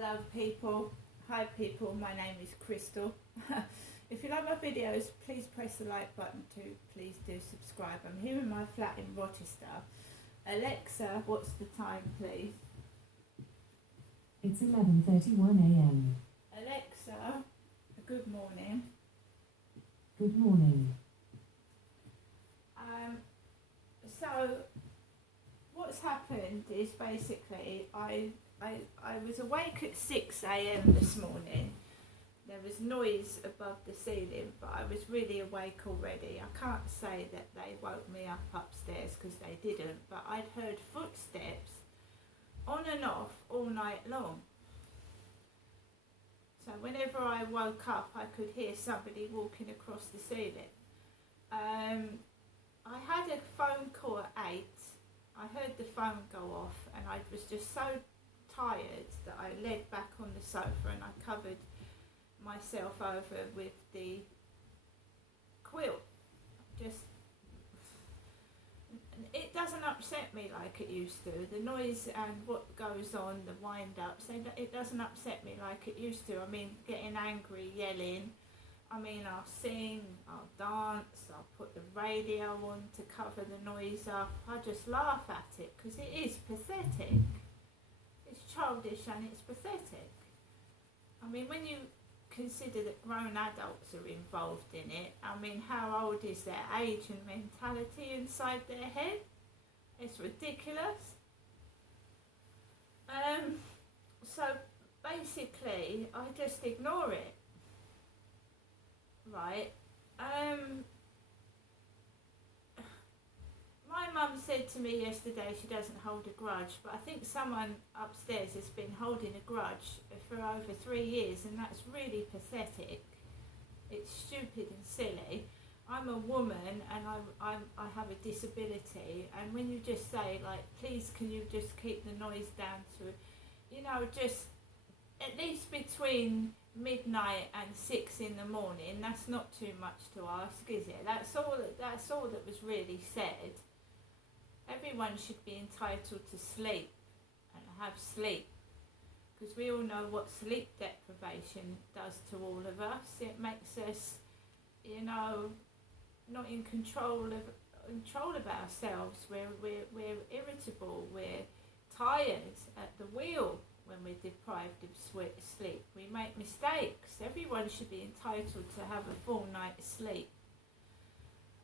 Hello people, hi people, my name is Crystal. If you like my videos, please press the like button too, please do subscribe. I'm here in my flat in Rochester. Alexa, what's the time please? It's 11:31 a.m. Alexa, good morning. Good morning. So what's happened is basically I was awake at 6 a.m. this morning. There was noise above the ceiling, but I was really awake already. I can't say that they woke me up upstairs because they didn't, but I'd heard footsteps on and off all night long. So whenever I woke up, I could hear somebody walking across the ceiling. I had a phone call at 8. I heard the phone go off and I was just so tired that I laid back on the sofa and I covered myself over with the quilt. It doesn't upset me like it used to. The noise and what goes on, the wind-ups, it doesn't upset me like it used to. I mean, getting angry, yelling. I mean, I'll sing, I'll dance, I'll put the radio on to cover the noise up. I just laugh at it because it is pathetic. It's childish and it's pathetic. I mean, when you consider that grown adults are involved in it, I mean, how old is their age and mentality inside their head? It's ridiculous. So basically, I just ignore it. Right. My mum said to me yesterday she doesn't hold a grudge, but I think someone upstairs has been holding a grudge for over 3 years, and that's really pathetic. It's stupid and silly. I'm a woman and I have a disability, and when you just say, like, please can you just keep the noise down to, you know, just at least between midnight and 6 in the morning, that's not too much to ask, is it? That's all that was really said. Everyone should be entitled to sleep and have sleep, because we all know what sleep deprivation does to all of us. It makes us, you know, not in control of ourselves. We're irritable, we're tired at the wheel when we're deprived of sleep. We make mistakes. Everyone should be entitled to have a full night's sleep.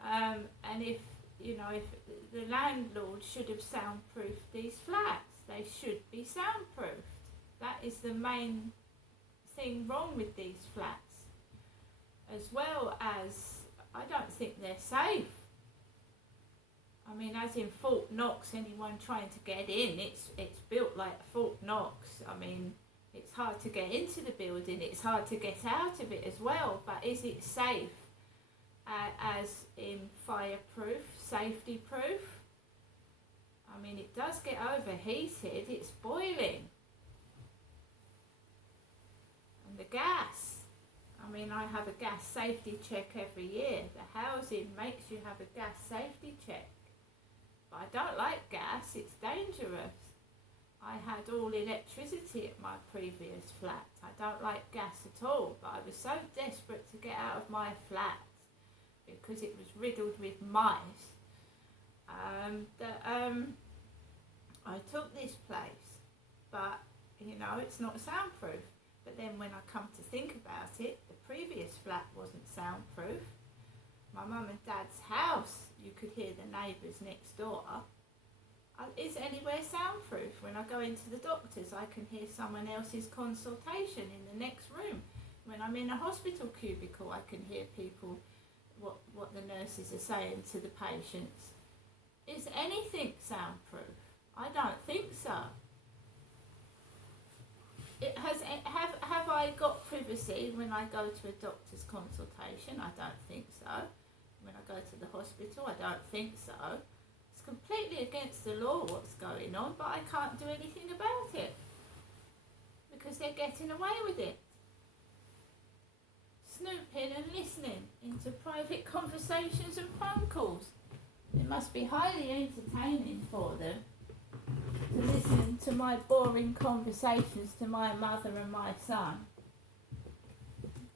And if the landlord should have soundproofed these flats, they should be soundproofed. That is the main thing wrong with these flats. As well as, I don't think they're safe. I mean, as in Fort Knox, anyone trying to get in, it's built like Fort Knox. I mean, it's hard to get into the building, it's hard to get out of it as well, but is it safe? As in fireproof, safety proof? I mean, it does get overheated, it's boiling. And the gas. I mean, I have a gas safety check every year. The housing makes you have a gas safety check. But I don't like gas, it's dangerous. I had all electricity at my previous flat. I don't like gas at all, but I was so desperate to get out of my flat because it was riddled with mice that I took this place. But, you know, it's not soundproof. But then when I come to think about it, the previous flat wasn't soundproof. My mum and dad's house, you could hear the neighbours next door. Is anywhere soundproof? When I go into the doctor's, I can hear someone else's consultation in the next room. When I'm in a hospital cubicle, I can hear people, what the nurses are saying to the patients. Is anything soundproof? I don't think so. Have I got privacy when I go to a doctor's consultation? I don't think so. When I go to the hospital, I don't think so. It's completely against the law what's going on, but I can't do anything about it because they're getting away with it. Snooping and listening into private conversations and phone calls. It must be highly entertaining for them to listen to to my boring conversations to my mother and my son.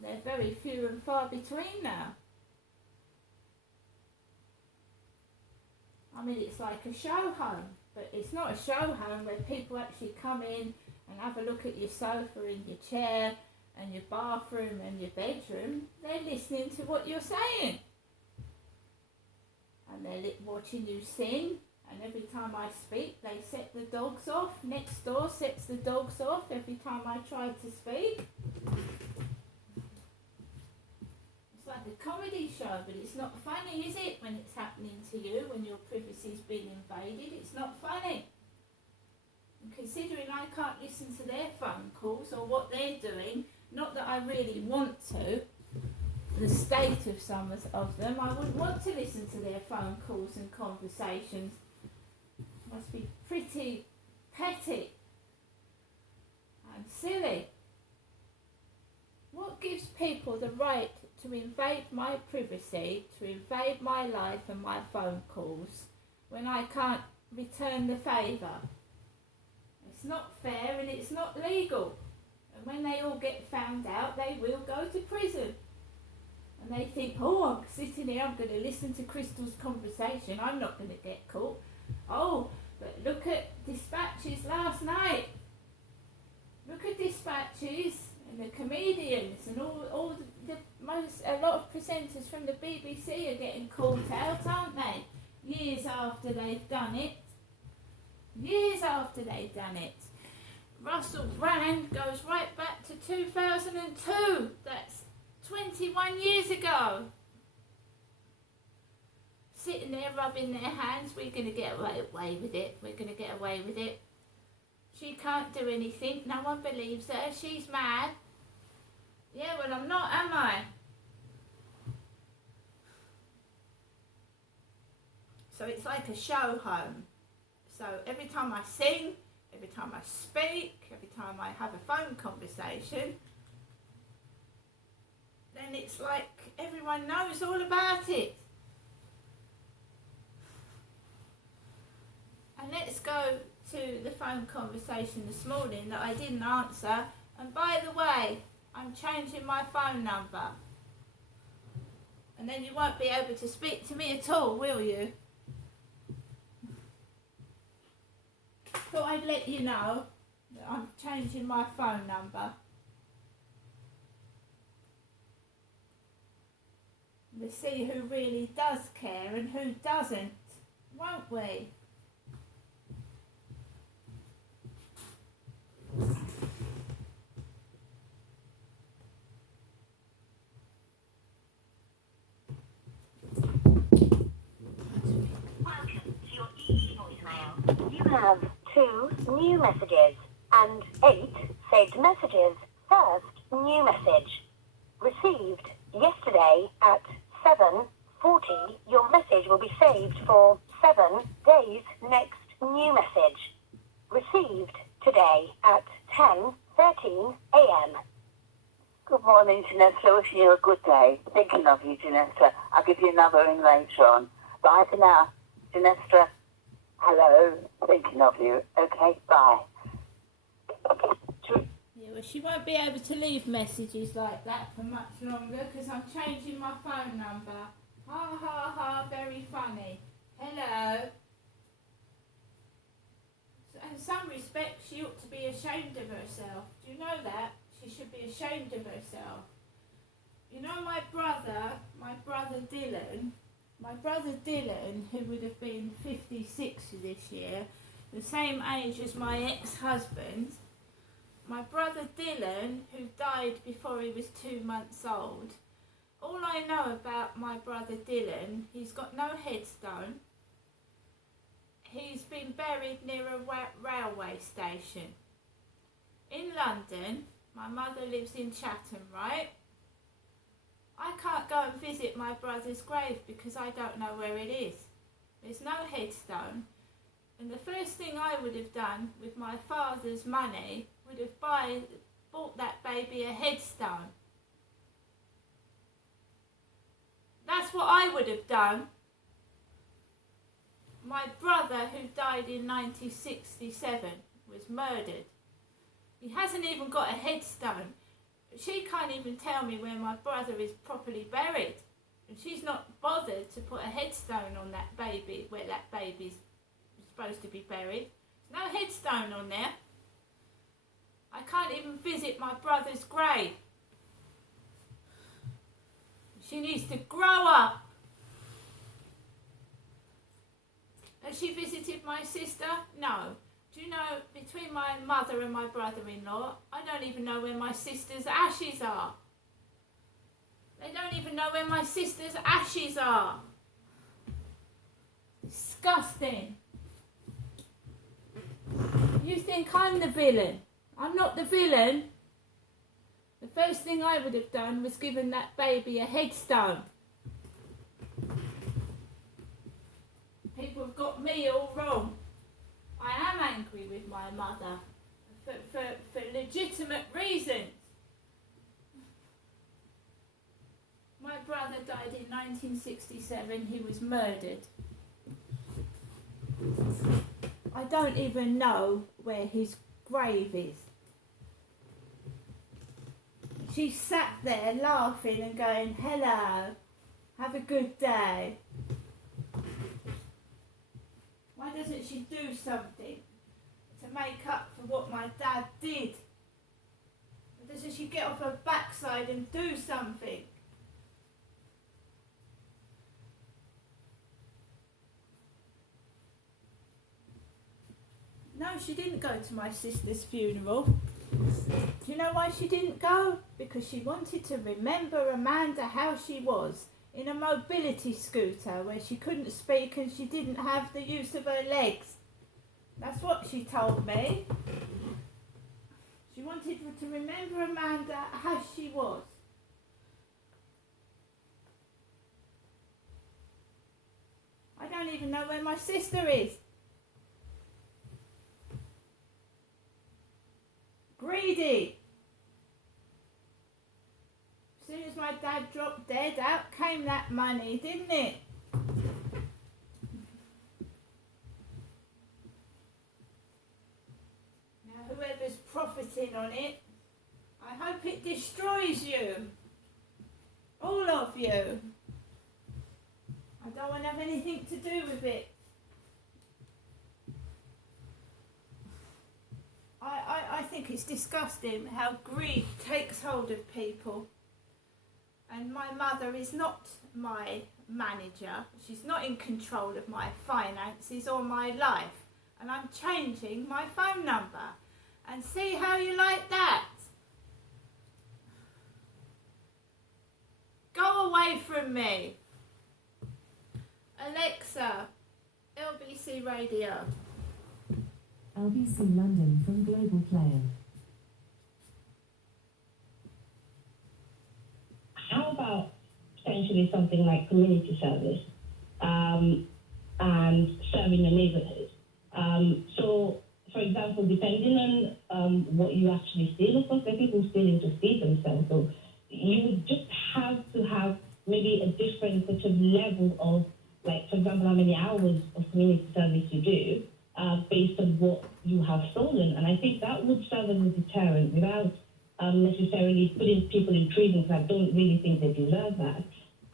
They're very few and far between now. I mean, it's like a show home, but it's not a show home where people actually come in and have a look at your sofa and your chair and your bathroom and your bedroom. They're listening to what you're saying. And they're watching you sing. And every time I speak, they set the dogs off. Next door sets the dogs off every time I try to speak. It's like a comedy show, but it's not funny, is it, when it's happening to you, when your privacy's been invaded? It's not funny. And considering I can't listen to their phone calls or what they're doing, not that I really want to, the state of some of them, I wouldn't want to listen to their phone calls and conversations. Must be pretty petty and silly. What gives people the right to invade my privacy, to invade my life and my phone calls when I can't return the favour? It's not fair and it's not legal. And when they all get found out, they will go to prison. And they think, oh, I'm sitting here, I'm going to listen to Crystal's conversation, I'm not going to get caught. Oh, but look at Dispatches last night. Look at Dispatches and the comedians and a lot of presenters from the BBC are getting caught out, aren't they? Years after they've done it. Years after they've done it. Russell Brand goes right back to 2002. That's 21 years ago. Sitting there rubbing their hands, we're going to get away with it. We're going to get away with it. She can't do anything. No one believes her. She's mad. Yeah, well, I'm not, am I? So it's like a show home. So every time I sing, every time I speak, every time I have a phone conversation, then it's like everyone knows all about it. And let's go to the phone conversation this morning that I didn't answer. And by the way, I'm changing my phone number. And then you won't be able to speak to me at all, will you? Thought I'd let you know that I'm changing my phone number. We'll see who really does care and who doesn't, won't we? You have 2 new messages and 8 saved messages. First new message. Received yesterday at 7:40. Your message will be saved for 7 days. Next new message. Received today at 10:13 a.m. Good morning, Janessa. Wishing you a good day. Thinking of you, Janessa. I'll give you another ring later on. Bye for now, Janessa. Hello. Thinking of you. Okay, bye. Yeah, well, she won't be able to leave messages like that for much longer because I'm changing my phone number. Ha ha ha, very funny. Hello. In some respects, she ought to be ashamed of herself. Do you know that? She should be ashamed of herself. You know my brother Dylan, who would have been 56 this year, the same age as my ex-husband, my brother Dylan, who died before he was 2 months old, all I know about my brother Dylan, he's got no headstone. He's been buried near a railway station. In London, my mother lives in Chatham, right? I can't go and visit my brother's grave because I don't know where it is. There's no headstone. And the first thing I would have done with my father's money would have bought that baby a headstone. That's what I would have done. My brother, who died in 1967, was murdered. He hasn't even got a headstone. She can't even tell me where my brother is properly buried. And she's not bothered to put a headstone on that baby, where that baby's supposed to be buried. No headstone on there. I can't even visit my brother's grave. She needs to grow up. Has she visited my sister? No. Do you know, between my mother and my brother-in-law, I don't even know where my sister's ashes are. They don't even know where my sister's ashes are. Disgusting. You think I'm the villain? I'm not the villain. The first thing I would have done was given that baby a headstone. People have got me all wrong. I am angry with my mother for legitimate reasons. My brother died in 1967. He was murdered. I don't even know where his grave is. She sat there laughing and going, hello, have a good day. Why doesn't she do something to make up for what my dad did? Why doesn't she get off her backside and do something? No, she didn't go to my sister's funeral. Do you know why she didn't go? Because she wanted to remember Amanda how she was, in a mobility scooter where she couldn't speak and she didn't have the use of her legs. That's what she told me. She wanted to remember Amanda how she was. I don't even know where my sister is. Greedy. As soon as my dad dropped dead, out came that money, didn't it? Now whoever's profiting on it, I hope it destroys you. All of you. I don't want to have anything to do with it. I think it's disgusting how greed takes hold of people. And my mother is not my manager. She's not in control of my finances or my life. And I'm changing my phone number. And see how you like that. Go away from me. Alexa, LBC Radio. LBC London from Global Player. How about potentially something like community service and serving the neighborhood? So, for example, depending on what you actually steal, of course, there are people stealing to feed themselves. So you would just have to have maybe a different sort of level of, like, for example, how many hours of community service you do based on what you have stolen. And I think that would serve as a deterrent without necessarily putting people in prison, because I don't really think they deserve that.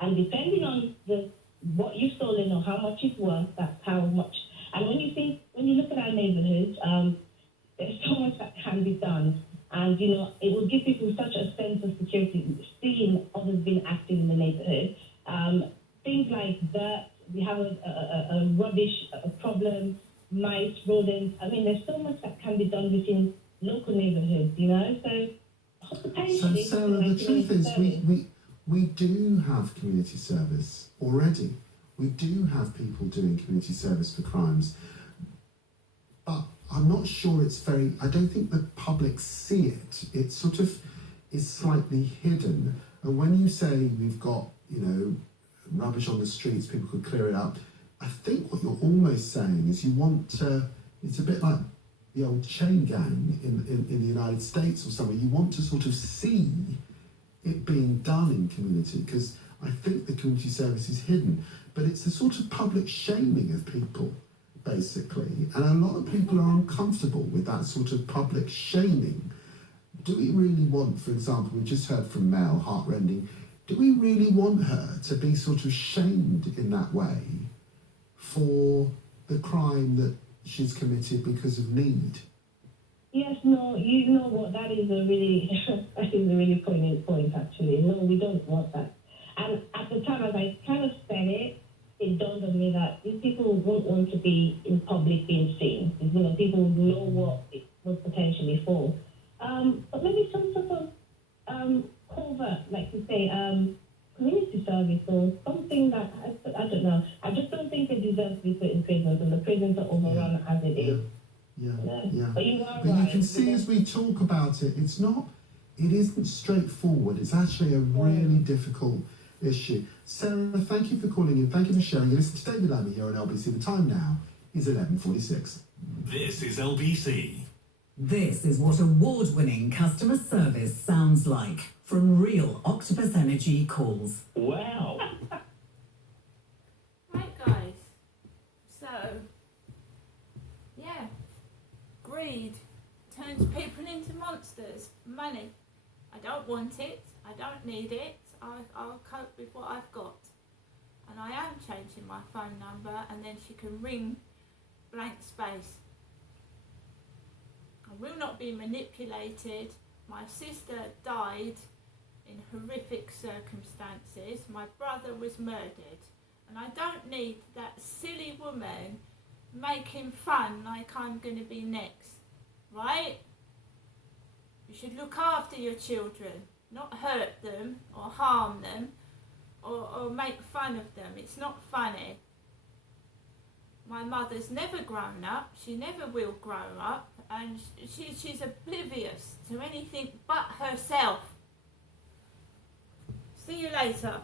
And depending on what you've stolen or how much it's worth, that's how much. And when you look at our neighborhoods, there's so much that can be done. And, you know, it will give people such a sense of security, seeing others being active in the neighborhood. Things like that, we have a rubbish problem, mice, rodents. I mean, there's so much that can be done within local neighborhoods, you know? So Sarah, the truth is we do have community service already. We do have people doing community service for crimes. But I'm not sure I don't think the public see it. It sort of is slightly hidden. And when you say we've got, you know, rubbish on the streets, people could clear it up, I think what you're almost saying is you want to, it's a bit like the old chain gang in the United States or somewhere. You want to sort of see it being done in community, because I think the community service is hidden. But it's a sort of public shaming of people basically, and a lot of people are uncomfortable with that sort of public shaming. Do we really want, for example, we just heard from Mel, heartrending, do we really want her to be sort of shamed in that way for the crime that she's committed because of need? Yes, no, you know what, that is a really, that is a really poignant point, actually. No, we don't want that. And at the time, as I kind of said it, it dawned on me that these people won't want to be in public being seen. You know, people would know what it was potentially for. But maybe some sort of covert, like you say, community service or something that, I don't know. I just don't think they deserve to be put in prisons, and the prisons are overrun as it is. Yeah. But you are But right. you can see as we talk about it, it isn't straightforward. It's actually a really difficult issue. Sarah, thank you for calling in. Thank you for sharing. You listen to David Lammy here on LBC. The time now is 11:46. This is LBC. This is what award-winning customer service sounds like from Real Octopus Energy calls. Wow. Right, guys. So, yeah, greed turns people into monsters. Money. I don't want it. I don't need it. I'll cope with what I've got. And I am changing my phone number, and then she can ring blank space. I will not be manipulated. My sister died in horrific circumstances. My brother was murdered. And I don't need that silly woman making fun like I'm going to be next. Right? You should look after your children, not hurt them or harm them or make fun of them. It's not funny. My mother's never grown up. She never will grow up. And she's oblivious to anything but herself. See you later.